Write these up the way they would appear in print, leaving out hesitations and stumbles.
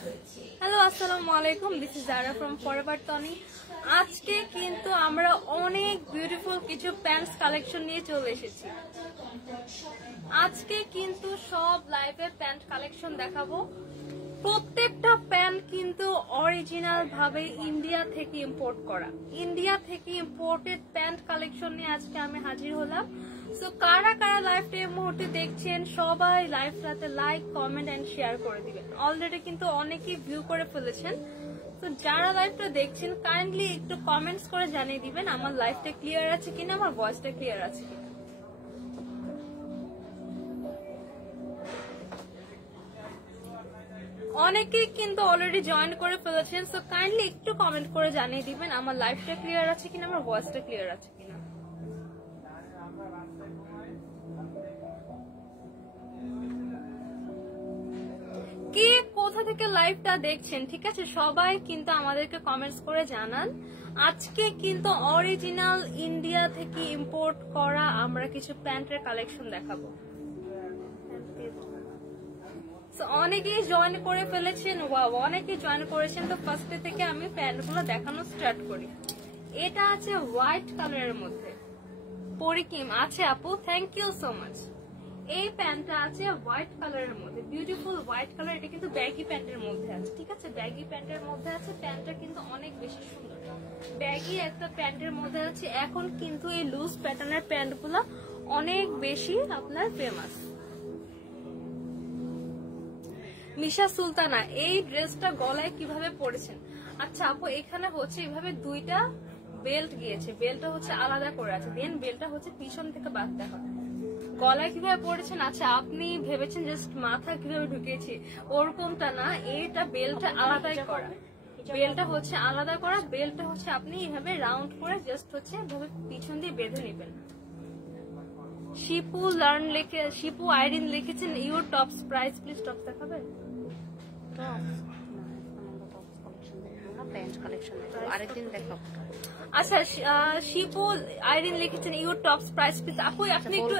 Hello, আসসালামু আলাইকুম। This is Zara from forever Tony. আজকে কিন্তু আমরা অনেক বিউটিফুল কিছু প্যান্টস কালেকশন নিয়ে চলে এসেছি। আজকে কিন্তু সব লাইভে প্যান্ট কালেকশন দেখাবো। প্রত্যেকটা প্যান্ট কিন্তু অরিজিনাল ভাবে ইন্ডিয়া থেকে ইম্পোর্ট করা। ইন্ডিয়া থেকে ইম্পোর্টেড প্যান্ট কালেকশন নিয়ে আজকে আমি হাজির হলাম। সো কারা কারা লাইভটা এই মুহূর্তে দেখছেন সবাই লাইভটাতে লাইক, কমেন্ট এন্ড শেয়ার করে দিবেন। অলরেডি কিন্তু অনেকেই ভিউ করে ফেলেছেন। তো যারা লাইভটা দেখছেন কাইন্ডলি একটু কমেন্টস করে জানিয়ে দিবেন আমার লাইভটা ক্লিয়ার আছে কিনা, আমার ভয়েসটা ক্লিয়ার আছে কিনা। অনেকেই কিন্তু অলরেডি জয়েন করে ফেলেছেন। সো কাইন্ডলি একটু কমেন্ট করে জানিয়ে দিবেন আমার লাইভটা ক্লিয়ার আছে কিনা, আমার ভয়েসটা ক্লিয়ার আছে কিনা। কে কোথা থেকে লাইভটা দেখছেন, ঠিক আছে, সবাই কিন্তু আমাদেরকে কমেন্টস করে জানান। আজকে কিন্তু অরিজিনাল ইন্ডিয়া থেকে ইম্পোর্ট করা আমরা কিছু প্যান্টের কালেকশন দেখাবো। অনেকেই জয়েন করে ফেলেছেন। ওয়াও, অনেকেই জয়েন করেছেন। তো ফার্স্টে থেকে আমি প্যান্টগুলো দেখানো স্টার্ট করি। এটা আছে হোয়াইট কালারের মধ্যে। পরিকিম আছে আপু, থ্যাংক ইউ সো মাচ। এই প্যান্টটা আছে হোয়াইট কালারের মধ্যে, বিউটিফুল হোয়াইট কালার। এটা কিন্তু ব্যাগি প্যান্টের মধ্যে আছে, ঠিক আছে, ব্যাগি প্যান্টের মধ্যে আছে। প্যান্টটা কিন্তু অনেক বেশি সুন্দর, ব্যাগি একটা প্যান্টের মধ্যে আছে। এখন কিন্তু এই লুজ প্যাটার্নের প্যান্টগুলো অনেক বেশি আপনার ফেমাস। মিশা সুলতানা, এই ড্রেসটা গলায় কিভাবে পরেছেন? আচ্ছা আপু, এখানে হচ্ছে এইভাবে দুইটা বেল্ট গিয়েছে, বেল্টটা হচ্ছে আলাদা করে আছে, দেন বেল্টটা হচ্ছে পিছন থেকে বাঁধতে হয়। গলায় কিভাবে পরেছেন? আচ্ছা, আপনি ভেবেছেন জাস্ট মাথা কিভাবে ঢুকিয়েছি, ওরকমটা না। এইটা বেল্টটা আলাদাই করা, বেল্টটা হচ্ছে আলাদা করা। বেল্টটা হচ্ছে আপনি এইভাবে রাউন্ড করে জাস্ট হচ্ছে এভাবে পিছন দিয়ে বেঁধে নেবেন। শিপু আইরিন লিখেছেন your tops price please. Tops দেখাবেন? আচ্ছা, শিপু আইরিন লিখেছেন ইউর টপস প্রাইস প্লিজ। আপু আপনি একটু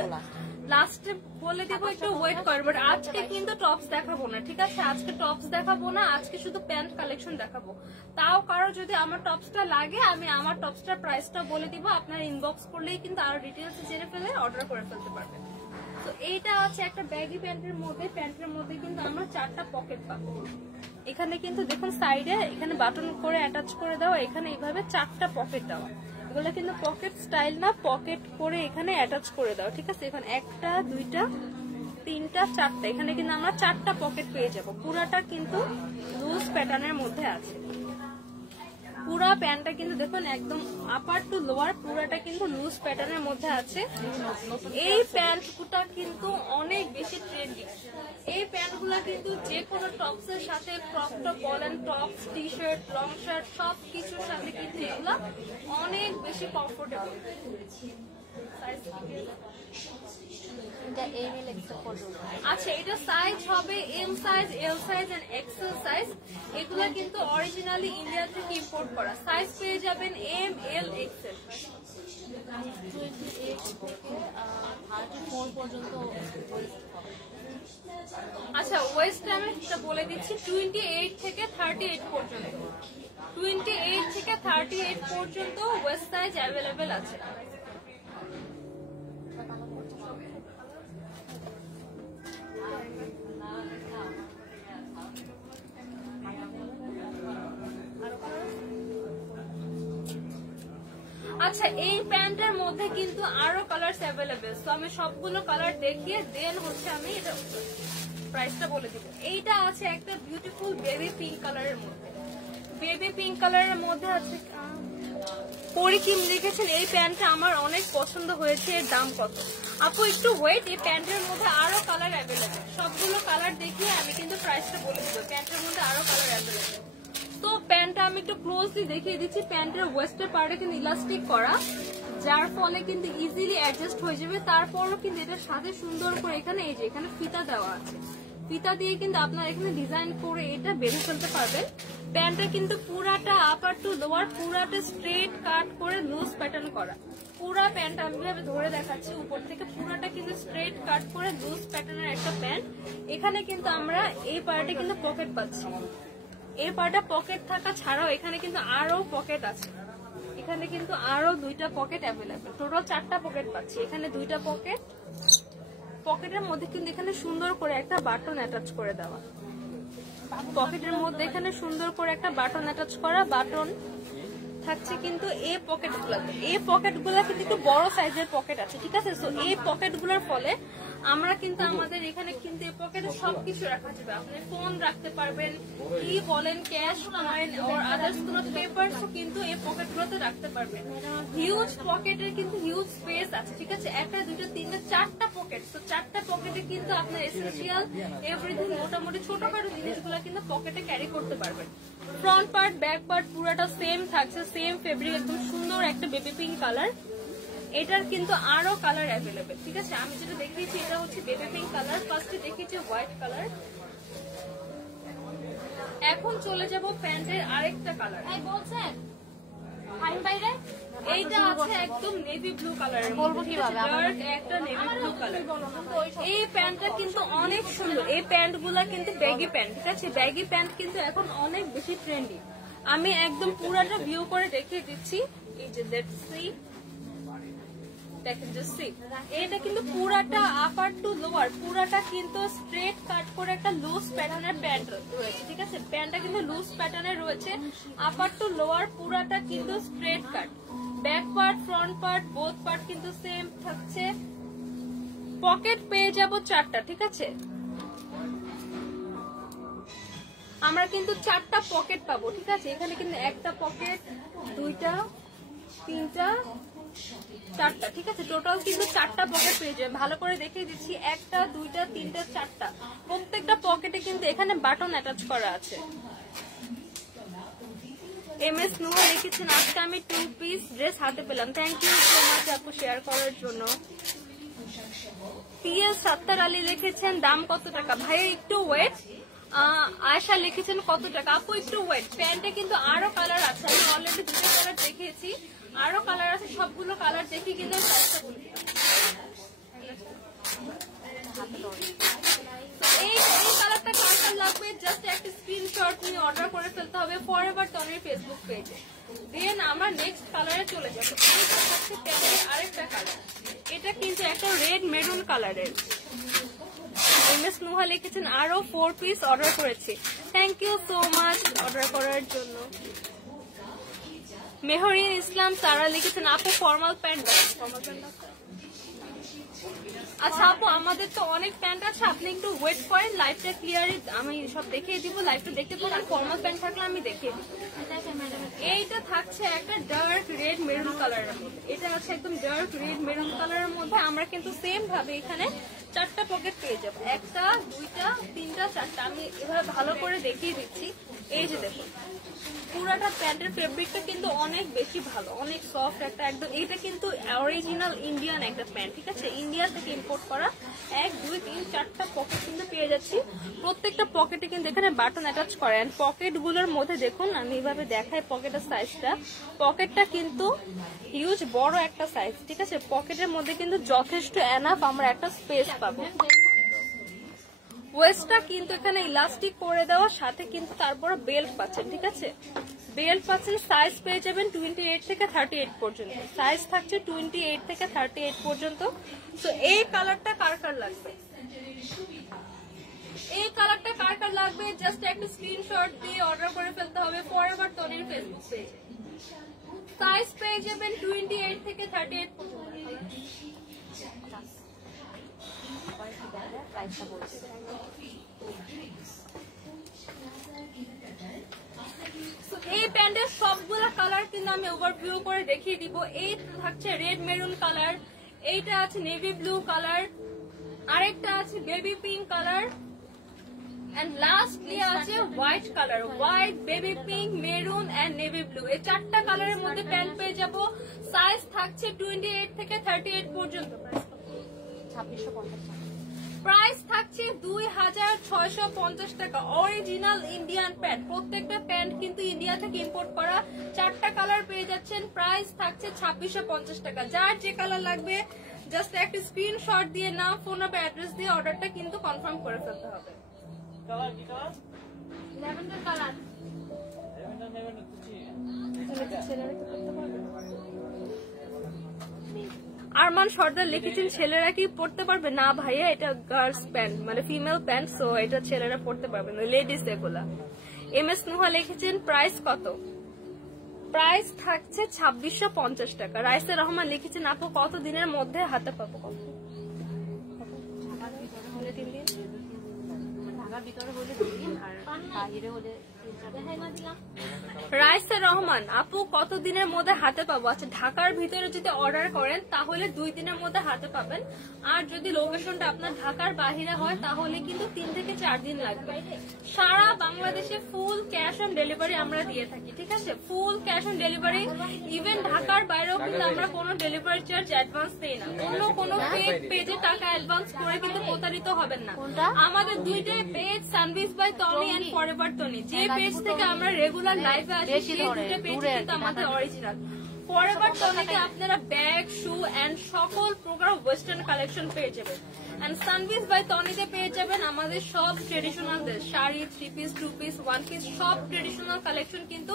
লাস্টে বলে দেবো, একটু ওয়েট করেন। বাট আজকে কিন্তু টপস দেখাবো না, ঠিক আছে, আজকে টপস দেখাবো না। আজকে শুধু প্যান্ট কালেকশন দেখাবো। তাও কারো যদি আমার টপসটা লাগে আমি আমার টপসটার প্রাইসটা বলে দিব। আপনার ইনবক্স করলেই কিন্তু আরো ডিটেলস জেনে ফেলে অর্ডার করে ফেলতে পারবেন। তো এইটা আছে একটা ব্যাগি প্যান্টের মধ্যে। প্যান্টের মধ্যে কিন্তু আমরা 4টা পকেট পাবো। এখানে কিন্তু দেখুন সাইডে এখানে বাটন করে অ্যাটাচ করে দেওয়া, এখানে এইভাবে 4টা পকেট দেওয়া। এগুলো কিন্তু পকেট স্টাইল না, পকেট করে এখানে অ্যাটাচ করে দাও, ঠিক আছে। এখন 1টা 2টা 3টা 4টা, এখানে কিন্তু আমরা 4টা পকেট পেয়ে যাবো। পুরাটা কিন্তু লুজ প্যাটার্নের মধ্যে আছে। পুরা প্যান্টটা কিন্তু দেখুন একদম আপার টু লোয়ার পুরাটা কিন্তু লুজ প্যাটার্নের মধ্যে আছে। এই প্যান্টগুলা কিন্তু অনেক বেশি ট্রেন্ডিং। এই প্যান্টগুলা কিন্তু যে কোনো টপসের সাথে, ক্রপ টপ বলেন, tops, T shirt, long shirt সব কিছুর সাথে কিন্তু এগুলা অনেক বেশি কমফোর্টেবল। আচ্ছা, এটা সাইজ হবে M size, L size and XL size. এগুলা কিন্তু অরিজিনালি ইন্ডিয়া থেকে ইম্পোর্ট করা। সাইজ পেয়ে যাবেন এম, এল, এক্সেল। 34 পর্যন্ত। আচ্ছা, ওয়েস্ট আমি বলে দিচ্ছি 28 থেকে 38 পর্যন্ত। 28 থেকে 38 পর্যন্ত ওয়েস্ট সাইজ অ্যাভেলেবেল আছে। আচ্ছা, এই প্যান্টের মধ্যে কিন্তু আরো কালার্স অ্যাভেলেবেল। তো আমি সবগুলো কালার দেখিয়ে দেন হচ্ছে আমি এটা প্রাইসটা বলে দিব। এইটা আছে একটা বিউটিফুল বেবি পিঙ্ক কালারের মধ্যে। বেবি পিঙ্ক কালারের মধ্যে আছে পরিকিম লিখেছেন এই প্যান্টটা আমার অনেক পছন্দ হয়েছে। এর দাম কত? আপু একটু ওয়েট, এই প্যান্টের মধ্যে আরো কালার অ্যাভেলেবেল। সবগুলো কালার দেখিয়ে আমি কিন্তু প্রাইসটা বলে দিব। প্যান্টের মধ্যে আরো কালার অ্যাভেলেবেল। তো প্যান্টটা আমি একটু ক্লোজলি দেখিয়ে দিচ্ছি। প্যান্টের ওয়েস্টের পার্টে কিন্তু ইলাস্টিক করা, যার ফলে কিন্তু ইজিলি অ্যাডজাস্ট হয়ে যাবে। তারপরও কিন্তু এটার সাথে সুন্দর করে এখানে এই যে এখানে ফিতা দেওয়া আছে। ফিতা দিয়ে কিন্তু আপনারা এখানে ডিজাইন করে এটা বেঁধে ফেলতে পারবেন। প্যান্টটা কিন্তু পুরাটা আপার টু লোয়ার পুরাটা স্ট্রেট কাট করে লুজ প্যাটার্ন করা। পুরা প্যান্ট আমি ভাবে ধরে দেখাচ্ছি উপর থেকে, পুরাটা কিন্তু স্ট্রেট কাট করে লুজ প্যাটার্নের একটা প্যান্ট। এখানে কিন্তু আমরা এই পার্টে কিন্তু পকেট পাচ্ছি। এই পার্টটা পকেট থাকা ছাড়াও এখানে কিন্তু আরো পকেট আছে, এখানে কিন্তু আরো 2টা পকেট অ্যাভেলেবেল, টোটাল 4টা পকেট পাচ্ছি। এখানে 2টা পকেট, পকেটের মধ্যে কিন্তু এখানে সুন্দর করে একটা বাটন অ্যাটাচ করে দেওয়া, পকেটের মধ্যে এখানে সুন্দর করে একটা বাটন অ্যাটাচ করা, বাটন থাকছে কিন্তু এই পকেটগুলোতে। এই পকেটগুলো কিন্তু একটু বড় সাইজের পকেট আছে, ঠিক আছে। সো এই পকেটগুলোর ফলে আমরা কিন্তু আমাদের এখানে কিন্তু এই পকেটে সবকিছু রাখা যাবে। আপনি ফোন রাখতে পারবেন, কি বলেন, ক্যাশ, কয়েন অর আদার্স কোনো পেপারসও কিন্তু এই পকেটগুলোতে রাখতে পারবেন। হিউজ পকেটের কিন্তু হিউজ স্পেস আছে, ঠিক আছে। 1 2 3 4টা পকেট, তো 4টা পকেটে কিন্তু আপনার এসেনশিয়াল এভরিথিং মোটামুটি ছোটখাটো জিনিসগুলো কিন্তু পকেটে ক্যারি করতে পারবেন। ফ্রন্ট পার্ট ব্যাক পার্ট পুরোটা সেম থাকছে, সেম ফেব্রিক, একদম সুন্দর একটা বেবি পিঙ্ক কালার। এটার কিন্তু আরো কালার অ্যাভেলেবেল, ঠিক আছে। আমি যেটা দেখিয়েছি এটা হচ্ছে বেবি পিঙ্ক কালার, ফার্স্টে দেখিয়েছি হোয়াইট কালার। এখন চলে যাব প্যান্টের আরেকটা কালার। বলছেন এইটা আছে একদম নেভি ব্লু কালারের, বলবো কিভাবে, ডার্ক একটা নেভি ব্লু কালার। এই প্যান্টটা কিন্তু অনেক সুন্দর, এই প্যান্ট গুলা কিন্তু ব্যাগি প্যান্ট, ঠিক আছে। ব্যাগি প্যান্ট কিন্তু এখন অনেক বেশি ট্রেন্ডি। আমি একদম পুরাটা ভিউ করে দেখিয়ে দিচ্ছি। এই যে লেটস সি, দেখেন জাস্ট সি, এটা কিন্তু পুরাটা আপার টু লোয়ার পুরাটা কিন্তু স্ট্রেট কাট করে একটা লুজ প্যাটার্নের প্যান্ট রয়েছে, ঠিক আছে। প্যান্টটা কিন্তু লুজ প্যাটার্নের রয়েছে, আপার টু লোয়ার পুরাটা কিন্তু স্ট্রেট কাট। Back part front part both part কিন্তু সেম থাকছে। পকেট পেয়ে যাব 4টা, ঠিক আছে। আমরা কিন্তু 4টা পকেট পাবো, ঠিক আছে। এখানে কিন্তু একটা পকেট, 2টা 3টা 4টা, ঠিক আছে। টোটাল কিন্তু 4টা পকেট পেয়ে যাবেন। ভালো করে দেখিয়ে দিচ্ছি, 1টা 2টা 3টা 4টা, প্রত্যেকটা পকেটে কিন্তু এখানে বাটন অ্যাটাচ করা আছে। MS নুহা লিখেছেন আজকে আমি 2 পিস ড্রেস হাতে পেলাম, থ্যাংক ইউ সো মাচ আপু শেয়ার করার জন্য। PS সাত্তার আলী লিখেছেন দাম কত টাকা, ভাই একটু ওয়েট। আয়শা লিখেছেন কত টাকা, আপু একটু ওয়েট। প্যান্টে কিন্তু আরো কালার আছে, আমি অলরেডি 2টা কালার দেখিয়েছি, আরো কালার আছে, সবগুলো কালার দেখি কিন্তু এই কালারটা কালার লাগবে, জাস্ট একটা স্ক্রিনশট নিয়ে অর্ডার করে ফেলতে হবে ফরএভার তনির ফেসবুক পেজে। দেন আমরা নেক্সট কালারে চলে যাবো। এটা হচ্ছে প্যান্টের আরেকটা কালার, এটা কিন্তু একটা রেড মেরুন কালারের। MS নুহা লিখেছেন আরো 4 পিস অর্ডার করেছি, thank you so much order করার জন্য। মেহরিন ইসলাম সারা লিখেছেন আপু ফর্মাল প্যান্ট, ফর্মাল প্যান্ট আচ্ছা আপু আমাদের তো অনেক প্যান্ট আছে, আপনি একটু ওয়েট করেন, লাইভটা ক্লিয়ারই আমি সব দেখিয়ে দিব। লাইভটা দেখতে পারেন, ফর্মাল প্যান্ট থাকলে আমি দেখিয়ে দিব। এইটা থাকছে একটা ডার্ক রেড মেরুন কালারের মধ্যে, এটা হচ্ছে একদম ডার্ক রেড মেরুন কালারের মধ্যে। আমরা কিন্তু সেম ভাবে এখানে 4টা পকেট পেয়ে যাবো, 1টা 2টা 3টা 4টা। আমি এভাবে ভালো করে দেখিয়ে দিচ্ছি। এই যে দেখুন পুরাটা প্যান্টের ফেব্রিকটা কিন্তু অনেক বেশি ভালো, অনেক সফট একটা, একদম এটা কিন্তু অরিজিনাল ইন্ডিয়ান একটা প্যান্ট, ঠিক আছে। ইন্ডিয়া থেকে ইম্পোর্ট করা। 1 2 3 4টা পকেট কিন্তু পেয়ে যাচ্ছি, প্রত্যেকটা পকেটে কিন্তু এখানে বাটন অ্যাটাচ করেন। পকেট গুলোর মধ্যে দেখুন, আমি এইভাবে দেখাই পকেটের সাইজটা, পকেটটা কিন্তু হিউজ বড় একটা সাইজ, ঠিক আছে। পকেটের মধ্যে কিন্তু যথেষ্ট এনাফ আমরা একটা স্পেস পাবো। ওয়েস্টটা কিন্তু এখানে ইলাস্টিক করে দেওয়ার সাথে কিন্তু তারপর বেল্ট পাচ্ছেন, ঠিক আছে। বেল্ট পাচ্ছেন, সাইজ পেয়ে যাবেন 28 থেকে 38 পর্যন্ত, সাইজ থাকছে 28 থেকে 38 পর্যন্ত। তো এই কালারটা কার কার লাগবে, এই কালারটা কার কার লাগবে, জাস্ট একটা স্ক্রিনশট দিয়ে অর্ডার করে ফেলতে হবে ফরএভার তনির ফেসবুক পেজে। সাইজ পেয়ে যাবেন 28 থেকে 38 পর্যন্ত। এই প্যান্টের সবগুলা কালার কিন্তু আমি ওভারভিউ করে দেখিয়ে দিব। এই থাকছে রেড মেরুন কালার, এইটা আছে নেভি ব্লু কালার, আরেকটা আছে baby pink colour, and lastly আছে white colour, white baby pink maroon and navy blue. এই 4টা কালারের মধ্যে প্যান্ট পেয়ে যাব। সাইজ থাকছে 28 থেকে 38 পর্যন্ত। 2650 প্রাইস থাকছে 2650 টাকা। অরিজিনাল ইন্ডিয়ান প্যান্ট, প্রত্যেকটা প্যান্ট কিন্তু ইন্ডিয়া থেকে ইম্পোর্ট করা। 4টা কালার পেয়ে যাচ্ছেন, প্রাইস থাকছে 2650 টাকা। যার যে কালার লাগবে জাস্ট একটা স্ক্রিনশট দিয়ে নাম ফোন নাম্বার অ্যাড্রেস দিয়ে অর্ডারটা কিন্তু কনফার্ম করে ফেলতে হবে। রহমান সর্দার লিখেছেন ছেলেরা কি পড়তে পারবে? না ভাইয়া, এটা গার্লস প্যান্ট, মানে ফিমেল প্যান্ট, সো এটা ছেলেরা পড়তে পারবে না, লেডিস এগুলা। MS নুহা লিখেছেন প্রাইস কত? প্রাইস থাকছে 2650 টাকা। রাইসা রহমান লিখেছেন আপু কত দিনের মধ্যে হাতে পাবো? কত? হলে 3 দিন, ঢাকার ভিতরে হলে 2 দিন, আর বাইরে হলে। রাইসা রহমান আপু কত দিনের মধ্যে হাতে পাবো? আচ্ছা, ঢাকার ভিতরে যদি অর্ডার করেন তাহলে 2 দিনের মধ্যে হাতে পাবেন, আর যদি লোকেশনটা আপনার ঢাকার বাইরে হয় তাহলে কিন্তু 3 থেকে 4 দিন লাগবে। সারা বাংলাদেশে ফুল ক্যাশ অন ডেলিভারি আমরা দিয়ে থাকি, ঠিক আছে? ফুল ক্যাশ অন ডেলিভারি, ইভেন ঢাকার বাইরেও কিন্তু আমরা কোনো ডেলিভারি চার্জ অ্যাডভান্স দেই না। কোনো ফেক পেজে টাকা অ্যাডভান্স করে কিন্তু প্রতারিত হবেন না। আমাদের দুইটাই পেজ, সানভিজ by Tony and forever Tony, যে পেজ থেকে আমরা রেগুলার লাইভে আসি সেই দুটো পেজ কিন্তু আমাদের অরিজিনাল। ফরএভার টনিতে আপনারা ব্যাগ, শু এন্ড সকল প্রকার ওয়েস্টার্ন কালেকশন পেয়ে যাবেন, এন্ড সানভিজ বাই টনিতে পেয়ে যাবেন আমাদের সব traditional dress, sari, 3 piece, 2 piece, 1 piece, সব ট্রেডিশনাল কালেকশন কিন্তু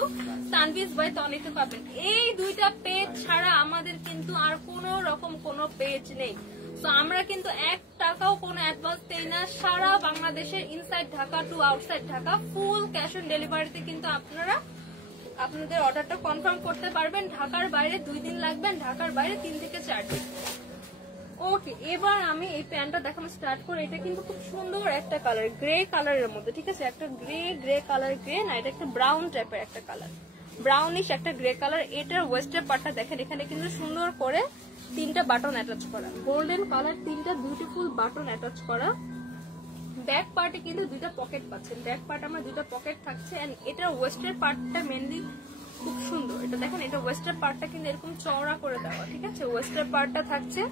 সানভিজ বাই টনিতে পাবেন। এই দুইটা পেজ ছাড়া আমাদের কিন্তু আর কোনো রকম কোনো পেজ নেই। তো আমরা কিন্তু 1 টাকাও কোনো অ্যাডভান্স দেই না। সারা বাংলাদেশের inside Dhaka to outside Dhaka full cash on ডেলিভারিতে কিন্তু আপনারা আপনাদের অর্ডারটা কনফার্ম করতে পারবেন। ঢাকার বাইরে 2 দিন লাগবেন, ঢাকার বাইরে 3 থেকে 4 দিন। ওকে, এবার আমি এই প্যান্টটা দেখানো স্টার্ট করি। এটা কিন্তু খুব সুন্দর একটা কালার, গ্রে কালারের মধ্যে, ঠিক আছে? একটা গ্রে কালার, গ্রে না, এটা একটা ব্রাউন টাইপের একটা কালার, ব্রাউনিশ একটা গ্রে কালার। এটার ওয়েস্টের পার্টটা দেখেন, এখানে কিন্তু সুন্দর করে 3টা বাটন অ্যাটাচ করা, গোল্ডেন কালার 3টা বিউটিফুল বাটন অ্যাটাচ করা। ব্যাক পার্টে কিন্তু 2টা পকেট পাচ্ছেন, ব্যাক পার্ট আমার 2টা পকেট থাকছে। এন্ড এটার ওয়েস্টের পার্টটা মেনলি খুব সুন্দর। এটা দেখেন, এটা ওয়েস্টের পার্টটা কিন্তু এরকম চওড়া করে দেওয়া, ঠিক আছে? ওয়েস্টের পার্টটা থাকছে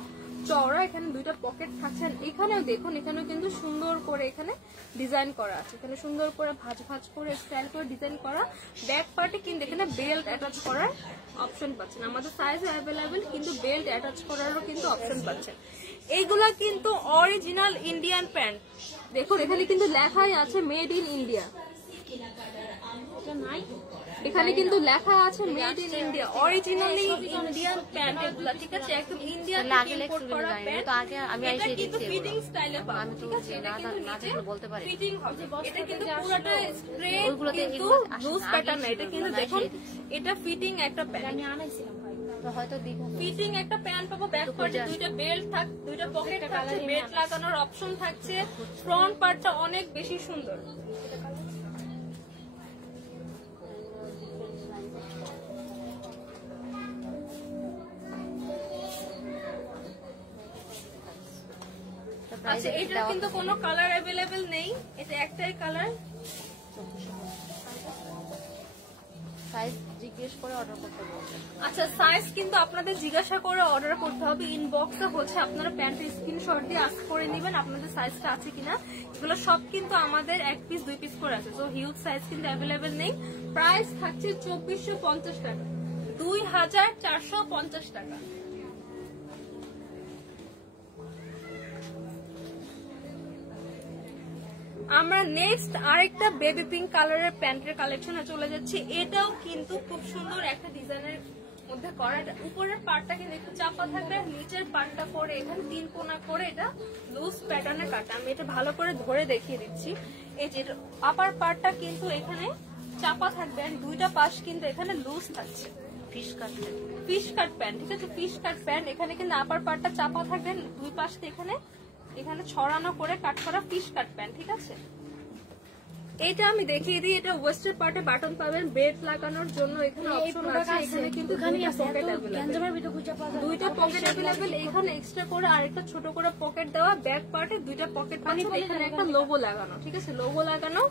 চওড়া, এখানে 2টা পকেট থাকছে। এখানেও দেখুন, এখানেও কিন্তু সুন্দর করে এখানে ডিজাইন করা আছে, এখানে সুন্দর করে ভাঁজ ভাঁজ করে স্টাইল করে ডিজাইন করা। ব্যাক পার্টে কিন্তু এখানে বেল্ট অ্যাটাচ করার অপশন পাচ্ছেন, আমাদের সাইজে অ্যাভেলেবেল, কিন্তু বেল্ট অ্যাটাচ করারও কিন্তু অপশন পাচ্ছেন। এইগুলা কিন্তু অরিজিনাল ইন্ডিয়ান প্যান্ট। দেখুন, এখানে কিন্তু লেখাই আছে মেড ইন ইন্ডিয়া, এখানে কিন্তু লেখা আছে made in India, originally Indian pant এগুলা, ঠিক আছে? একদম ইন্ডিয়া থেকে ইম্পোর্ট করা প্যান্ট। এটা কিন্তু ফিটিং স্টাইলে পাবেন, ঠিক আছে? এটা কিন্তু নিচে ফিটিং হবে, এটা কিন্তু পুরোটা স্ট্রেট, কিন্তু লুজ প্যাটার্ন না। এটা কিন্তু দেখুন, এটা ফিটিং একটা প্যান্ট, আমি আনাইছিলাম হয়তো ফিটিং একটা প্যান্ট পাবো। ব্যাক পার্টে 2টা বেল্ট থাক, 2টা পকেট থাকছে, বেল্ট লাগানোর অপশন থাকছে। ফ্রন্ট পার্টটা অনেক বেশি সুন্দর। আচ্ছা, এটা কিন্তু কোনো কালার অ্যাভেলেবেল নেই, এটা একটাই কালার। সাইজ জিজ্ঞেস করে অর্ডার করতে হবে। আচ্ছা, সাইজ কিন্তু আপনাদের জিজ্ঞাসা করে অর্ডার করতে হবে। ইনবক্সে হচ্ছে আপনারা প্যান্টের স্ক্রিনশট দিয়ে আস্ক করে নেবেন আপনাদের সাইজটা আছে কিনা। এগুলো সব কিন্তু আমাদের 1 পিস 2 পিস করে আছে, সো হিউজ সাইজ কিন্তু অ্যাভেলেবেল নেই। প্রাইস থাকছে 2450 টাকা, 2450 টাকা। আমরা নেক্সট আরেকটা বেবি পিঙ্ক কালারের প্যান্টের কালেকশনে চলে যাচ্ছি। এটাও কিন্তু খুব সুন্দর একটা ডিজাইনের মধ্যে করা। উপরের পার্টটা কিন্তু একটু চাপা থাকবে, নিচের পার্টটা করে এখানে 3 কোনা করে এটা লুজ প্যাটার্নে কাটা। আমি এটা ভালো করে ধরে দেখিয়ে দিচ্ছি। এই যে আপার পার্টটা কিন্তু এখানে চাপা থাকবে, আর 2টা পাশ কিন্তু এখানে লুজ থাকছে। ফিশ কাট প্যান্ট, ঠিক আছে? ফিশ কাট প্যান্ট, এখানে কিন্তু আপার পার্টটা চাপা থাকবে, 2 পাশে এখানে ছড়ানো করে কাট করা ফিশ কাট প্যান্ট, ঠিক আছে? এটা আমি দেখিয়ে দিই। এটা ওয়েস্টের পার্টে বাটন পাবেন, বেল্ট লাগানোর জন্য এখানে অপশন আছে। এখানে কিন্তু 2টা পকেট অ্যাভেলেবেল, এখানে এক্সট্রা করে আরেকটা ছোট করে পকেট দেওয়া। ব্যাক পার্টে 2টা পকেট পাচ্ছেন, এখানে একটা লোগো লাগানো, ঠিক আছে? লোগো লাগানো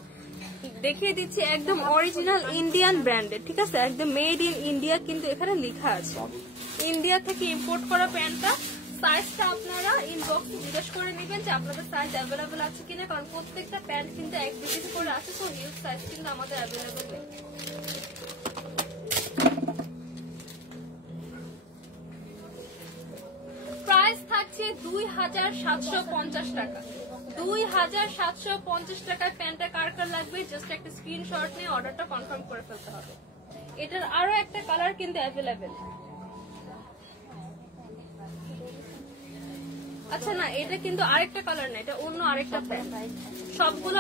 দেখিয়ে দিচ্ছি, একদম অরিজিনাল ইন্ডিয়ান ব্র্যান্ডেড, ঠিক আছে? একদম মেড ইন ইন্ডিয়া কিন্তু এখানে লেখা আছে। ইন্ডিয়া থেকে ইম্পোর্ট করা প্যান্টটা। সাইজটা আপনারা ইনবক্সে জিজ্ঞেস করে নেবেন যে আপনাদের সাইজ অ্যাভেলেবেল আছে কিনা, কারণ প্রত্যেকটা প্যান্ট কিন্তু 1 পিস করে আছে, তো হিউজ সাইজ কিন্তু আমাদের অ্যাভেলেবেল নেই। প্রাইস থাকছে 2750 টাকা, 2750 টাকায় প্যান্টটা কার কার লাগবে জাস্ট একটা স্ক্রিনশট নিয়ে অর্ডারটা কনফার্ম করে ফেলতে হবে। এটার আরো একটা কালার কিন্তু অ্যাভেলেবেল। আচ্ছা না, এটা কিন্তু আরেকটা কালার না, এটা অন্য আরেকটা প্যান্ট। সবগুলো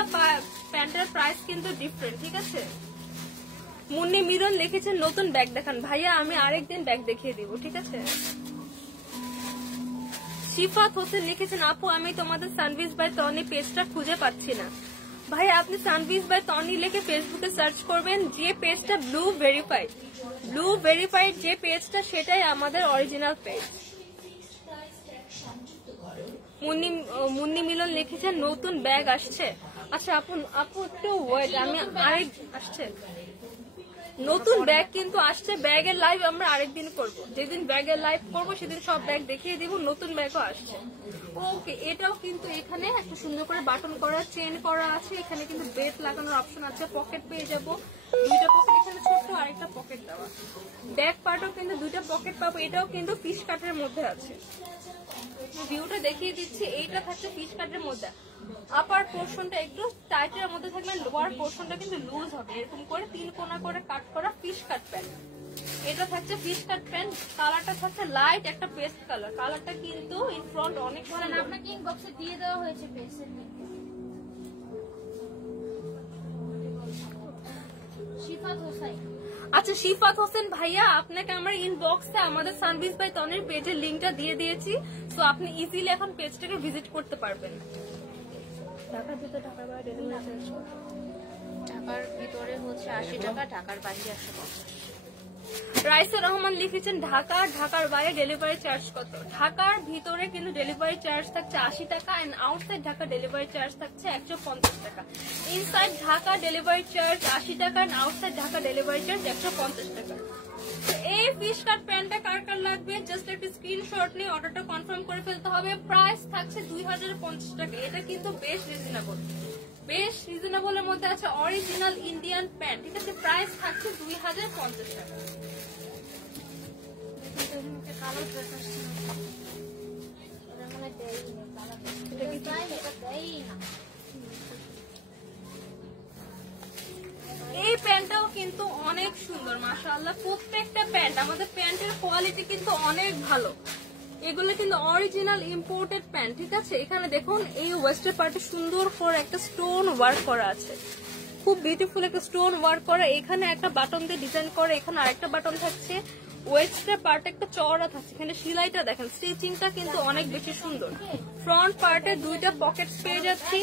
প্যান্টের প্রাইস কিন্তু ডিফারেন্ট, ঠিক আছে। মুন্নি মিরন লিখেছেন নতুন ব্যাগ দেখান। ভাইয়া আমি আরেকদিন ব্যাগ দেখিয়ে দিব, ঠিক আছে। শিফাত হোসেন লিখেছেন আপু আমি তোমাদের সানভিজ বাই তনি পেজটা খুঁজে পাচ্ছি না। ভাই আপনি সানভিজ বাই তনি লিখে ফেসবুকে সার্চ করবেন, যে পেজটা ব্লু ভেরিফাইড যে পেজটা সেটাই আমাদের অরিজিনাল পেজ। মুন্নি মিলন লিখেছেন নতুন ব্যাগ আসছে। আচ্ছা আপু একটু ওয়েট, আমি আরেক আসছে নতুন ব্যাগ কিন্তু আসছে। ব্যাগের লাইভ আমরা আরেকদিন করব, যেদিন ব্যাগের লাইভ করব সেদিন সব ব্যাগ দেখিয়ে দিব। নতুন ব্যাগও আসছে। ওকে, এটাও কিন্তু এখানে একটা সুন্দর করে বাটন করা চেন করা আছে। এখানে কিন্তু বেল্ট লাগানোর অপশন আছে। পকেট পেয়ে যাব, দুইটা পকেট, এখানে ছোট্ট আরেকটা পকেট দেওয়া। ব্যাক পার্টও কিন্তু দুইটা পকেট পাবো। এটাও কিন্তু ফিশ কাটের মধ্যে আছে। ভিউটা দেখিয়ে দিচ্ছি, এইটা থাকছে ফিশ কাটের মধ্যে। আপার পোর্শনটা একটু টাইটের মধ্যে থাকলে লোয়ার পোর্শনটা কিন্তু লুজ হবে। এরকম করে 3 কোণা করে কাট করা ফিশ কাট প্যান্ট। এটা থাকছে ফিশ কাট প্যান্ট। কালারটা থাকছে লাইট একটা পেস্ট কালার। কালারটা কিন্তু ইন ফ্রন্ট অনেক ভালো। আপনাকে ইনবক্সে দিয়ে দেওয়া হয়েছে পেজের লিংক। শিফাত হোসেন। আচ্ছা শিফাত হোসেন ভাইয়া, আপনাকে আমার ইনবক্সে আমাদের সানভিজ বাই তনির পেজের লিংকটা দিয়ে দিয়েছি। সো আপনি ইজিলি এখন পেজটাকে ভিজিট করতে পারবেন। ঢাকার ভিতরে ঢাকার বাইরে ডেলিভারি চার্জ কত? ঢাকার ভিতরে হচ্ছে 80 টাকা, ঢাকার বাইরে 150। রাইসা রহমান লিখেছেন ঢাকার বাইরে ডেলিভারি চার্জ কত? ঢাকার ভিতরে কিন্তু ডেলিভারি চার্জ থাকছে 80 টাকা and outside Dhaka delivery charge থাকছে 150 টাকা। ইনসাইড ঢাকা ডেলিভারি চার্জ 80 টাকা and outside Dhaka delivery charge 150 টাকা। এই ফিশ কাট প্যান্টটা কার কার লাগবে জাস্ট একটা স্ক্রিনশট নিয়ে অর্ডারটা কনফার্ম করে ফেলতে হবে। প্রাইস থাকছে 2050 টাকা। এটা কিন্তু বেশ রিজনেবলের মধ্যে আছে। অরিজিনাল ইন্ডিয়ান প্যান্ট, ঠিক আছে। প্রাইস থাকছে 2050 টাকা। কালো ড্রেস আসছে না, এটা মনে দেই না। কালো এটা কি চাই, এটা দেই না। এই প্যান্টটাও কিন্তু অনেক সুন্দর মাশাআল্লাহ। প্রত্যেকটা প্যান্ট, আমাদের প্যান্টের কোয়ালিটি কিন্তু অনেক ভালো। এগুলো কিন্তু অরিজিনাল ইম্পোর্টেড প্যান্ট, ঠিক আছে। এখানে দেখুন এই ওয়েস্টের পার্টে সুন্দর করে একটা স্টোন ওয়ার্ক করা আছে, খুব বিউটিফুল একটা স্টোন ওয়ার্ক করা। এখানে একটা বাটন দিয়ে ডিজাইন করে, এখানে আরেকটা বাটন থাকছে। ওয়েস্টের পার্টে একটা চওড়া থাকছে। এখানে সেলাইটা দেখেন, স্টিচিংটা কিন্তু অনেক বেশি সুন্দর। ফ্রন্ট পার্টে দুইটা পকেট পেয়ে যাচ্ছি।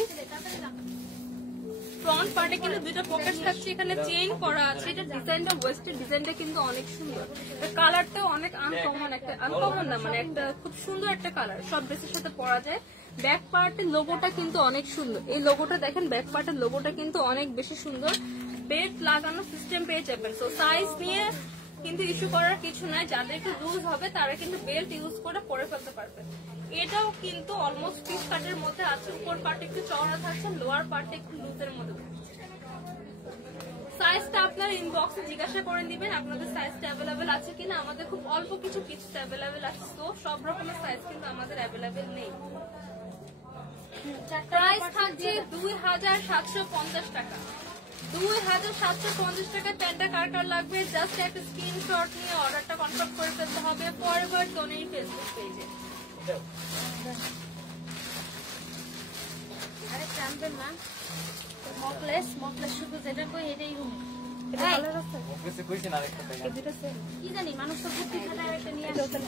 ফ্রন্ট পার্টে কিন্তু দুইটা পকেট থাকছে। এখানে চেইন করা আছে। এটা ডিজাইনটা ওয়েস্টের ডিজাইনটা কিন্তু অনেক সুন্দর। কালারটাও অনেক আনকমন না, মানে একটা খুব সুন্দর একটা কালার, সব ড্রেসের সাথে পরা যায়। ব্যাক পার্টের লোগোটা কিন্তু অনেক সুন্দর। এই লোগোটা দেখেন, ব্যাক পার্টের লোগোটা কিন্তু অনেক বেশি সুন্দর। বেল্ট লাগানো সিস্টেম পেয়ে যাবেন। তো সাইজ নিয়ে কিন্তু ইস্যু করার কিছু নাই। যাদের একটু লুজ হবে তারা কিন্তু বেল্ট ইউজ করে পরে ফেলতে পারবে। এটাও কিন্তু অলমোস্ট ফিশ কাটের মধ্যে আছে। উপর পার্টে একটু চওড়া থাকছে, লোয়ার পার্টে একটু লুজের মধ্যে থাকছে। সাইজটা আপনার ইনবক্সে জিজ্ঞাসা করে দিবেন আপনাদের সাইজটা অ্যাভেলেবেল আছে কিনা। আমাদের খুব অল্প কিছু অ্যাভেলেবেল আছে, তো সব রকমের সাইজ কিন্তু আমাদের অ্যাভেলেবেল নেই। প্রাইস থাকছে 2750 টাকা। 2750 টাকা প্যান্টটা কার কার লাগবে জাস্ট একটা স্ক্রিনশট নিয়ে অর্ডারটা কনফার্ম করে ফেলতে হবে ফরএভার তনির ফেসবুক পেজে। আরে জানবেন না মকলেস শুধু যেটা কই এটাই রুম। কি জানি মানুষ তো বুদ্ধি খাটায় একটা নিয়ে আসে।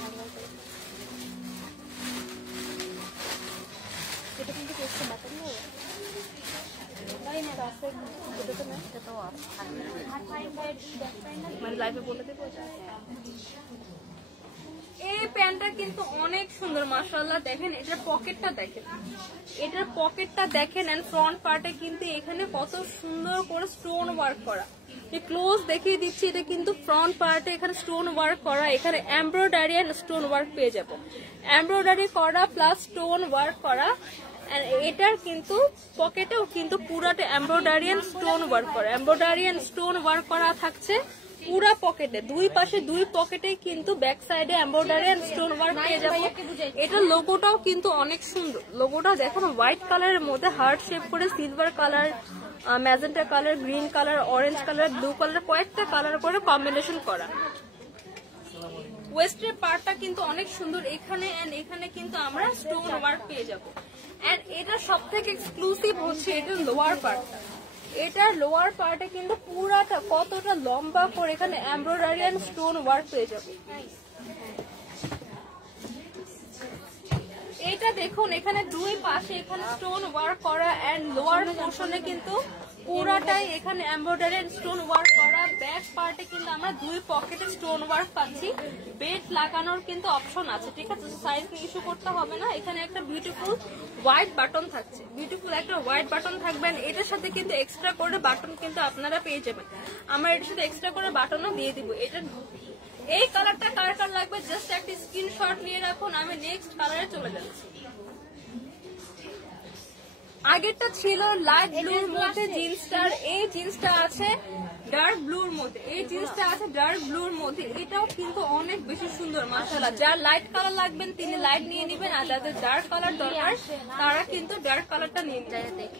এটা কিন্তু কেসে বাতান না মানে লাইভে বলে দেবো। এই প্যান্টটা কিন্তু অনেক সুন্দর মাশাআল্লাহ। দেখেন এটার পকেটটা দেখেন, এন্ড ফ্রন্ট পার্টে কিন্তু এখানে কত সুন্দর করে স্টোন ওয়ার্ক করা। ক্লোজ দেখিয়ে দিচ্ছি, এটা কিন্তু ফ্রন্ট পার্টে এখানে স্টোন ওয়ার্ক করা। এখানে এমব্রয়ডারি এন্ড স্টোন ওয়ার্ক পেয়ে যাবো। এমব্রয়ডারি করা প্লাস স্টোন ওয়ার্ক করা। এটার কিন্তু পকেটেও কিন্তু পুরাটা এমব্রয়ডারি এন্ড স্টোন ওয়ার্ক করা থাকছে পুরা পকেটে। দুই পাশে দুই পকেটে কিন্তু ব্যাক সাইডে এমব্রয়ডারি এন্ড স্টোন ওয়ার্ক পেয়ে যাবো। এটা লোগোটাও কিন্তু অনেক সুন্দর। লোগোটা দেখুন হোয়াইট কালারের মধ্যে হার্ট শেপ করে silver colour, magenta colour, green colour, orange colour, blue colour, কয়েকটা কালার করে কম্বিনেশন করা। ওয়েস্টের পার্টটা কিন্তু অনেক সুন্দর এখানে এন্ড এখানে কিন্তু আমরা স্টোন ওয়ার্ক পেয়ে যাবো। এন্ড এটা সবথেকে এক্সক্লুসিভ হচ্ছে এটা লোয়ার পার্টটা। এটার লোয়ার পার্টে কিন্তু পুরাটা কতটা লম্বা করে এখানে এমব্রয়ডারি এন্ড স্টোন ওয়ার্ক পেয়ে যাবে। এটা দেখুন এখানে দুই পাশে এখানে স্টোন ওয়ার্ক করা এন্ড লোয়ার পোর্শনে কিন্তু পুরাটাই এখানে এমব্রয়ডারি এন্ড স্টোন ওয়ার্ক করা। ব্যাক পার্টে কিন্তু আমরা দুই পকেটে স্টোন ওয়ার্ক পাচ্ছি। বেল্ট লাগানোর কিন্তু অপশন আছে, ঠিক আছে, সাইজ ইস্যু করতে হবে না। এখানে একটা বিউটিফুল হোয়াইট বাটন থাকছে, বিউটিফুল একটা হোয়াইট বাটন থাকবে। এটার সাথে কিন্তু এক্সট্রা করে বাটন কিন্তু আপনারা পেয়ে যাবেন। আমরা এটার সাথে এক্সট্রা করে বাটনও দিয়ে দিব। এটা এই কালারটা কার কার লাগবে জাস্ট একটা স্ক্রিনশট নিয়ে রাখুন, আমি নেক্সট কালারে চলে যাচ্ছি। আগেরটা ছিল লাইট ব্লুর মধ্যে জিন্সটার, এই জিন্সটা আছে ডার্ক ব্লুর মধ্যে, এই জিন্সটা আছে ডার্ক ব্লুর মধ্যে। এটাও কিন্তু অনেক বেশি সুন্দর মাশাআল্লাহ। যার লাইট কালার লাগবেন তিনি লাইট নিয়ে নেবেন, আর যাদের ডার্ক কালার দরকার তারা কিন্তু ডার্ক কালারটা নিয়ে নেবেন।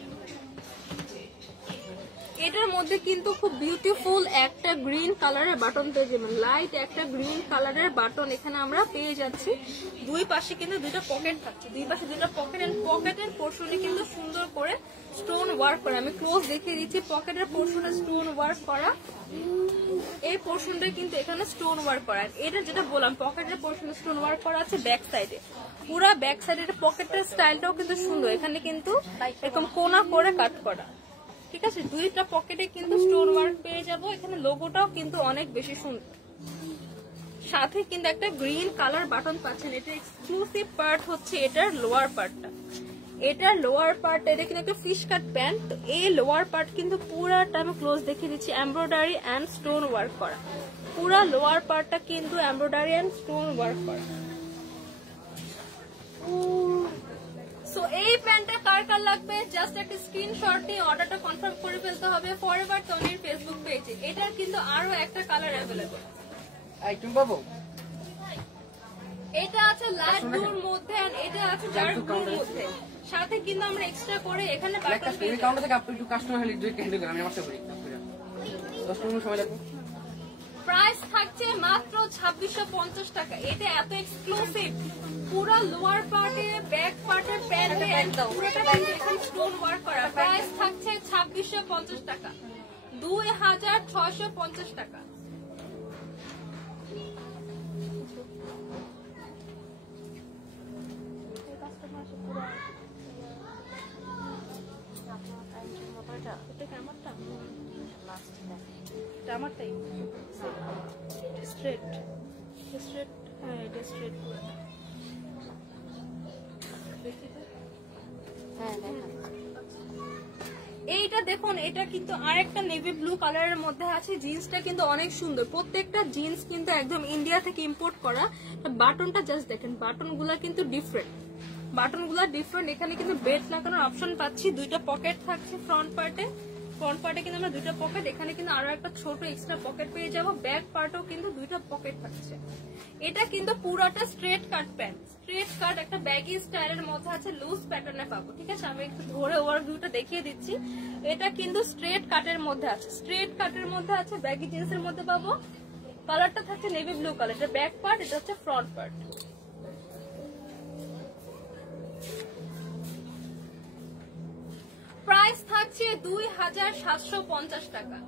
এটার মধ্যে কিন্তু খুব বিউটিফুল একটা গ্রিন কালারের বাটন পেয়ে যাবেন, লাইট একটা গ্রিন কালারের বাটন এখানে আমরা পেয়ে যাচ্ছি। দুই পাশে কিন্তু দুইটা পকেট থাকছে, দুই পাশে দুইটা পকেট এন্ড পকেটের পোর্শনে কিন্তু সুন্দর করে স্টোন ওয়ার্ক করা। আমি ক্লোজ দেখিয়ে দিচ্ছি, পকেটের পোর্শনে স্টোন ওয়ার্ক করা, এই পোর্শনটা কিন্তু এখানে স্টোন ওয়ার্ক করা। এটা যেটা বললাম পকেটের পোর্শনে স্টোন ওয়ার্ক করা আছে ব্যাক সাইডে, পুরা ব্যাক সাইডের পকেটের স্টাইলটাও কিন্তু সুন্দর। এখানে কিন্তু এরকম কোনা করে কাট করা, ঠিক আছে, দুইটা পকেটে কিন্তু স্টোন ওয়ার্ক পেয়ে যাবো। এখানে লোগোটাও কিন্তু অনেক বেশি সুন্দর, সাথে কিন্তু একটা গ্রিন কালার বাটন পাচ্ছেন। এটা এক্সক্লুসিভ পার্ট হচ্ছে এটার লোয়ার পার্টটা। এটার লোয়ার পার্ট এটা কিন্তু একটা ফিশ কাট প্যান্ট। তো এই লোয়ার পার্ট কিন্তু পুরাটা আমি ক্লোজ দেখিয়ে দিচ্ছি, এমব্রয়ডারি এন্ড স্টোন ওয়ার্ক করা। পুরা লোয়ার পার্টটা কিন্তু এমব্রয়ডারি এন্ড স্টোন ওয়ার্ক করা। সো এই প্যান্টটা কার কার লাগবে জাস্ট একটা স্ক্রিনশট নিয়ে অর্ডারটা কনফার্ম করে ফেলতে হবে ফরএভার তনির ফেসবুক পেজে। এটার কিন্তু আরো একটা কালার অ্যাভেলেবল। এটা আছে লাইট ব্লুর মধ্যে আর এটা আছে ডার্ক ব্লুর মধ্যে, সাথে কিন্তু আমরা এক্সট্রা করে এখানে বাটন পেয়ে যাবো। প্রাইস থাকছে মাত্র 2650 টাকা। এটা এত এক্সক্লুসিভ, পুরো লোয়ার পার্টে ব্যাক পার্টে প্যান্টে পুরোটা কিন্তু এখানে স্টোন ওয়ার্ক করা। প্রাইস থাকছে 2650 টাকা, 2650 টাকা। আমারটাই স্ট্রেট স্ট্রেট, হ্যাঁ এটা স্ট্রেট। এইটা দেখুন, এটা কিন্তু আরেকটা নেভি ব্লু কালারের মধ্যে আছে। জিন্সটা কিন্তু অনেক সুন্দর, প্রত্যেকটা জিন্স কিন্তু একদম ইন্ডিয়া থেকে ইম্পোর্ট করা। বাটনটা জাস্ট দেখেন, বাটনগুলা কিন্তু ডিফারেন্ট, বাটনগুলা ডিফারেন্ট। এখানে কিন্তু বেল্ট লাগানোর অপশন পাচ্ছি, দুইটা পকেট থাকছে ফ্রন্ট পার্টে। ফ্রন্ট পার্টে কিন্তু আমরা দুইটা পকেট, এখানে কিন্তু আরো একটা ছোট এক্সট্রা পকেট পেয়ে যাবো। ব্যাক পার্টেও কিন্তু দুইটা পকেট থাকছে। এটা কিন্তু পুরোটা স্ট্রেট কাট প্যান্ট, স্ট্রেট কাট একটা ব্যাগি স্টাইলের মধ্যে আছে, লুজ প্যাটার্নে পাবো, ঠিক আছে। আমি একটু ধরে ওভারভিউটা দেখিয়ে দিচ্ছি। এটা কিন্তু স্ট্রেট কাটের মধ্যে আছে, স্ট্রেট কাটের মধ্যে আছে, ব্যাগি জিন্সের মধ্যে পাবো। কালারটা থাকছে নেভি ব্লু কালার, এটা ব্যাক পার্ট, এটা হচ্ছে ফ্রন্ট পার্ট। প্রাইস থাকছে 2750 টাকা,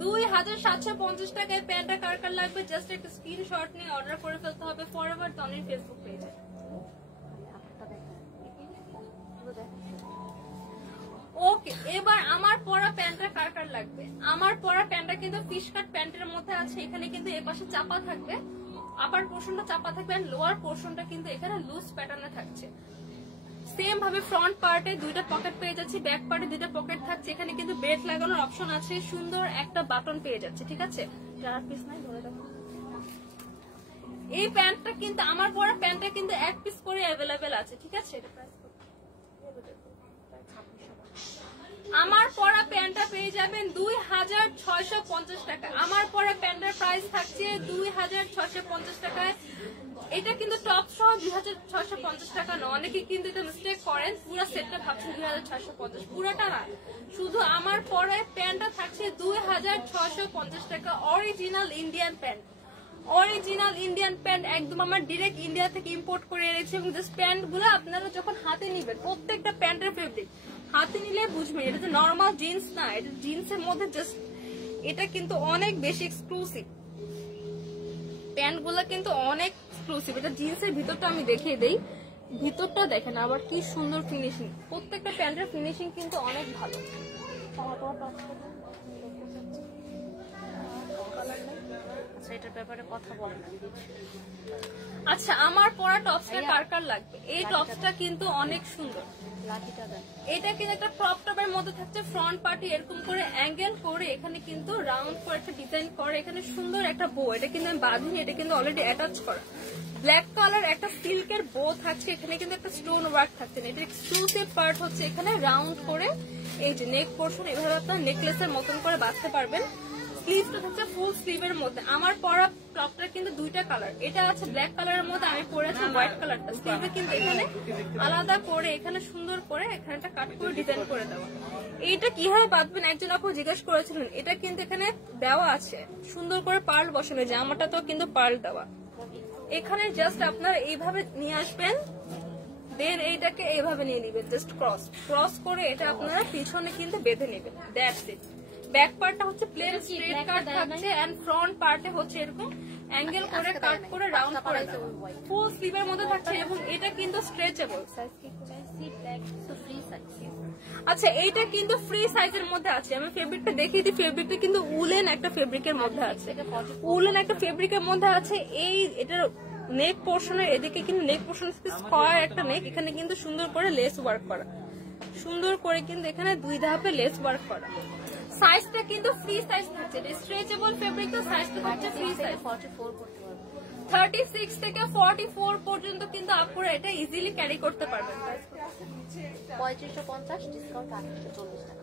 2750 টাকায় প্যান্টটা কার কার লাগবে জাস্ট একটা স্ক্রিনশট নিয়ে অর্ডার করে ফেলতে হবে ফরএভার তনির ফেসবুক পেজে। ওকে, এবার আমার পরা প্যান্টটা কার কার লাগবে। আমার পরা প্যান্টটা কিন্তু ফিশ কাট প্যান্টের মধ্যে আছে। এখানে কিন্তু এ পাশে চাপা থাকবে, আপার পোর্শনটা চাপা থাকবে আর লোয়ার পোর্শনটা কিন্তু এখানে লুজ প্যাটার্নে থাকছে। সেম ভাবে ফ্রন্ট পার্টে দুইটা পকেট পেয়ে যাচ্ছি, ব্যাক পার্টে দুইটা পকেট থাকছে। এখানে কিন্তু বেল্ট লাগানোর অপশন আছে, সুন্দর একটা বাটন পেয়ে যাচ্ছে, ঠিক আছে। যারা পিস নাই ধরে দেখো, এই প্যান্টটা কিন্তু আমার পরা প্যান্টটা কিন্তু এক পিস করে অ্যাভেলেবেল আছে, ঠিক আছে। আমার পরা প্যান্টটা পেয়ে যাবেন 2650 টাকা। আমার পরা প্যান্টের প্রাইস থাকছে 2650 টাকায়। এটা কিন্তু টপ সহ 2650 টাকা না, অনেকে কিন্তু এটা মিস্টেক করেন, পুরো সেটটা ভাবছেন 2650, পুরোটা না, শুধু আমার পরে প্যান্টটা থাকছে 2650 টাকা। Original Indian pant, original Indian pant, একদম আমার ডিরেক্ট ইন্ডিয়া থেকে ইম্পোর্ট করে এনেছি। এবং জাস্ট প্যান্ট গুলো আপনারা যখন হাতে নিবেন, প্রত্যেকটা প্যান্টের ফেব্রিক হাতে নিলে বুঝবেন এটা যে নর্মাল জিন্স না, এটা জিন্সের মধ্যে জাস্ট এটা কিন্তু অনেক বেশি এক্সক্লুসিভ। প্যান্ট গুলো কিন্তু অনেক এক্সক্লুসিভ। এটা জিন্সের ভিতরটা আমি দেখিয়ে দেই, ভিতরটা দেখেন আবার কি সুন্দর ফিনিশিং। প্রত্যেকটা প্যান্টের ফিনিশিং কিন্তু অনেক ভালো। আচ্ছা, এটার ব্যাপারে কথা বলেন। আচ্ছা, আমার পরা টপসটা কার কার লাগবে? এই টপসটা কিন্তু অনেক সুন্দর। এটা কিন্তু একটা ক্রপ টপের মধ্যে থাকছে, ফ্রন্ট পার্টি এরকম করে অ্যাঙ্গেল করে, এখানে কিন্তু রাউন্ড করে একটা ডিজাইন করে, এখানে সুন্দর একটা বো, এটা কিন্তু আমি বাঁধিনি, এটা কিন্তু অলরেডি অ্যাটাচ করা। ব্ল্যাক কালার একটা সিল্কের বো থাকছে, এখানে কিন্তু একটা স্টোন ওয়ার্ক থাকছে। এটা এক্সক্লুসিভ পার্ট হচ্ছে এখানে রাউন্ড করে এই যে নেক পোর্শন এভাবে আপনার নেকলেসের মতন করে বাঁধতে পারবেন। স্লিভটা হচ্ছে ফুল স্লিভের মধ্যে। আমার পরা টপটা কিন্তু দুইটা কালার, এটা আছে ব্ল্যাক কালারের মধ্যে, আমি পরেছি হোয়াইট কালারটা। স্লিভে কিন্তু এখানে আলাদা করে এখানে সুন্দর করে এখানটা কাট করে ডিজাইন করে দেওয়া। এইটা কিভাবে বাঁধবেন একজন আপু জিজ্ঞেস করেছিলেন, এটা কিন্তু এখানে দেওয়া আছে সুন্দর করে পার্ল বসানো, জামাটা তো কিন্তু পার্ল দেওয়া। এখানে জাস্ট আপনারা এইভাবে নিয়ে আসবেন, দেন এইটাকে এইভাবে নিয়ে নিবেন, জাস্ট ক্রস করে এটা আপনারা পিছনে কিন্তু বেঁধে নেবেন, দ্যাটস ইট। ব্যাক পার্টটা হচ্ছে প্লেন স্ট্রেট কাট থাকছে এন্ড ফ্রন্ট পার্টে হচ্ছে এরকম অ্যাঙ্গেল করে কাট করে রাউন্ড করে দেওয়া, ফুল স্লিভের মধ্যে থাকছে এবং এটা কিন্তু স্ট্রেচেবল। আচ্ছা, এইটা কিন্তু ফ্রি সাইজের মধ্যে আছে। আমি ফেব্রিকটা দেখিয়ে দিই, ফেব্রিকটা কিন্তু উলেন একটা ফেব্রিকের মধ্যে আছে, উলেন একটা ফেব্রিকের মধ্যে আছে। এই এটার নেক পোর্শনের এদিকে কিন্তু নেক পোর্শন স্কয়ার একটা নেক, এখানে কিন্তু সুন্দর করে লেস ওয়ার্ক করা, সুন্দর করে কিন্তু এখানে দুই ধাপে লেস ওয়ার্ক করা। সাইজটা কিন্তু ফ্রি সাইজ থাকছে, স্ট্রেচেবল ফেব্রিক, তো সাইজটা হচ্ছে ফ্রি সাইজ। 36 থেকে 44 পর্যন্ত কিন্তু আপনারা এটা ইজিলি ক্যারি করতে পারবেন। 3550 ডিসকাউন্ট 840 টাকা।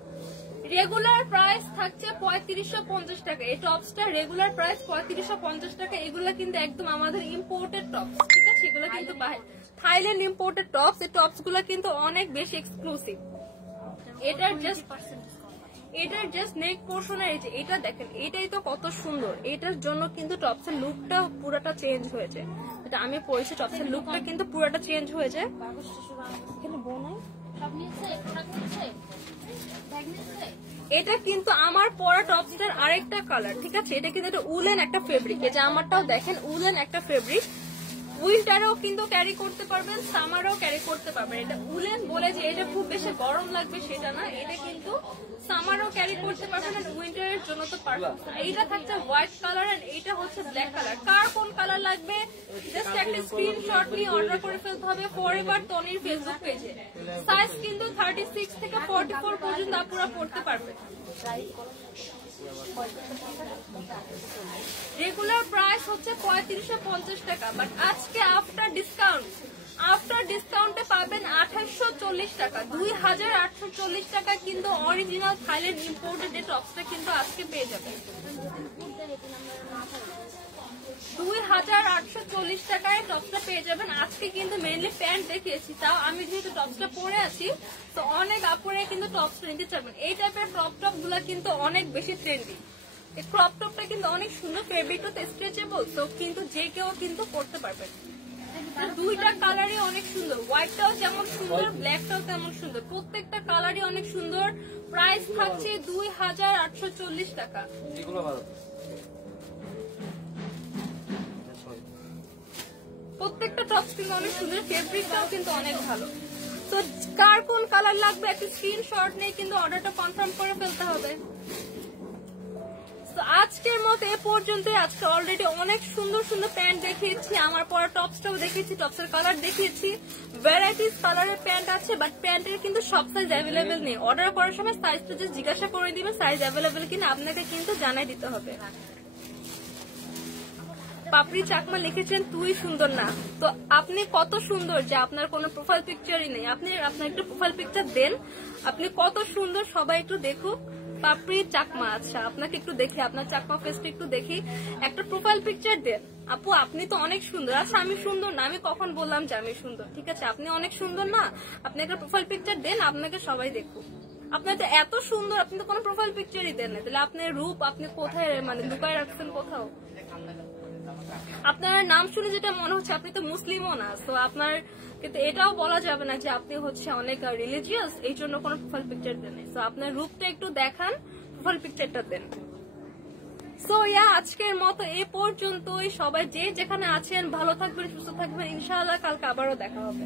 রেগুলার প্রাইস থাকছে 3550 টাকা। এই টপসটা রেগুলার প্রাইস 3550 টাকা। এগুলা কিন্তু একদম আমাদের ইম্পোর্টেড টপস, ঠিক আছে? এগুলো কিন্তু থাইল্যান্ড ইম্পোর্টেড টপস। এই টপস গুলা কিন্তু অনেক বেশি এক্সক্লুসিভ। এটার জাস্ট নেক পোর্শনে এই যে এটা দেখেন, এটাই তো কত সুন্দর। এটার জন্য কিন্তু টপসের লুকটা পুরোটা চেঞ্জ হয়েছে। এটা আমি পরেছি, টপসের লুকটা কিন্তু পুরোটা চেঞ্জ হয়েছে। এখানে বোনাই এটা কিন্তু আমার পরা টপসের আরেকটা কালার, ঠিক আছে? এটা কিন্তু একটা উলেন একটা ফেব্রিক। এই যে আমারটাও দেখেন উলেন একটা ফেব্রিক। উইন্টারেও কিন্তু ক্যারি করতে পারবেন, সামারেও ক্যারি করতে পারবেন। এটা উলেন বলে যে এটা খুব বেশি গরম লাগবে সেটা না, এটা কিন্তু সামারও ক্যারি করতে পারবেন, আর উইন্টারের জন্য তো পারফেক্ট। এইটা থাকছে হোয়াইট কালার আর এইটা হচ্ছে ব্ল্যাক কালার। কার কোন কালার লাগবে জাস্ট একটা স্ক্রিনশট নিয়ে অর্ডার করে ফেলতে হবে ফরএভার তনির ফেসবুক পেজে। সাইজ কিন্তু 36 থেকে 44 পর্যন্ত আপনারা পড়তে পারবেন। রেগুলার প্রাইস হচ্ছে 3550 টাকা, বাট আজকে আফটার ডিসকাউন্টে পাবেন 2840 টাকা। 2840 টাকা কিন্তু অরিজিনাল থাইল্যান্ড ইম্পোর্টেড এই টপসটা কিন্তু আজকে পেয়ে যাবেন। 2840 টাকায় টপসটা পেয়ে যাবেন। আজকে কিন্তু মেইনলি প্যান্ট দেখিয়েছি, তাও আমি যেহেতু টপসটা পরে আছি তো অনেক আপুরে কিন্তু টপসটা নিতে চাইবেন। এই টাইপের ক্রপ টপ গুলা কিন্তু অনেক বেশি ট্রেন্ডি। এই ক্রপ টপটা কিন্তু অনেক সুন্দর, ফেব্রিকটা তো স্ট্রেচেবল, তো কিন্তু যে কেউ কিন্তু পরতে পারবেন। দুইটা কালারই অনেক সুন্দর, হোয়াইটটাও যেমন সুন্দর, ব্ল্যাকটাও তেমন সুন্দর, প্রত্যেকটা কালারই অনেক সুন্দর। প্রাইস থাকছে 2840 টাকা। প্রত্যেকটা টপস কিন্তু অনেক সুন্দর, ফেব্রিকটাও কিন্তু অনেক ভালো। তো কার কোন কালার লাগবে একটা স্ক্রিনশট নিয়ে কিন্তু অর্ডারটা কনফার্ম করে ফেলতে হবে। তো আজকের মতো এ পর্যন্ত। আজকে অলরেডি অনেক সুন্দর সুন্দর প্যান্ট দেখিয়েছি, আমার পরা টপসটাও দেখিয়েছি, টপসের কালার দেখিয়েছি, ভ্যারাইটিস কালারের প্যান্ট আছে, বাট প্যান্টের কিন্তু সব সাইজ অ্যাভেলেবেল নেই। অর্ডার করার সময় সাইজটা জাস্ট জিজ্ঞাসা করে দিবেন, সাইজ অ্যাভেলেবেল কিনা আপনাকে কিন্তু জানাই দিতে হবে। পাপড়ি চাকমা লিখেছেন তুই সুন্দর না, তো আপনি কত সুন্দর যে আপনার কোনো প্রোফাইল পিকচারই নেই। আপনি আপনার একটু প্রোফাইল পিকচার দেন, আপনি কত সুন্দর সবাই একটু দেখুক। পাপড়ি চাকমা, আচ্ছা আপনাকে একটু দেখি, আপনার চাকমা ফেসটা একটু দেখি, একটা প্রোফাইল পিকচার দেন। আপু আপনি তো অনেক সুন্দর। আচ্ছা আমি সুন্দর না, আমি কখন বললাম যে আমি সুন্দর? ঠিক আছে, আপনি অনেক সুন্দর না, আপনি একটা প্রোফাইল পিকচার দেন, আপনাকে সবাই দেখুক। আপনার তো এত সুন্দর, আপনি তো কোনো প্রোফাইল পিকচারই দেন না, তাহলে আপনার রূপ আপনি কোথায় মানে লুকায় রাখছেন কোথাও? আপনার নাম শুনে যেটা মনে হচ্ছে আপনি তো মুসলিমও না, তো আপনার কিন্তু এটাও বলা যাবে না যে আপনি হচ্ছে অনেক রিলিজিয়াস, এই জন্য কোনো প্রোফাইল পিকচার দেন। তো আপনার রূপটা একটু দেখান, প্রোফাইল পিকচারটা দেন। সো আজকের মতো এ পর্যন্তই। সবাই যে যেখানে আছেন ভালো থাকবেন, সুস্থ থাকবেন, ইনশাআল্লাহ কালকে আবারও দেখা হবে।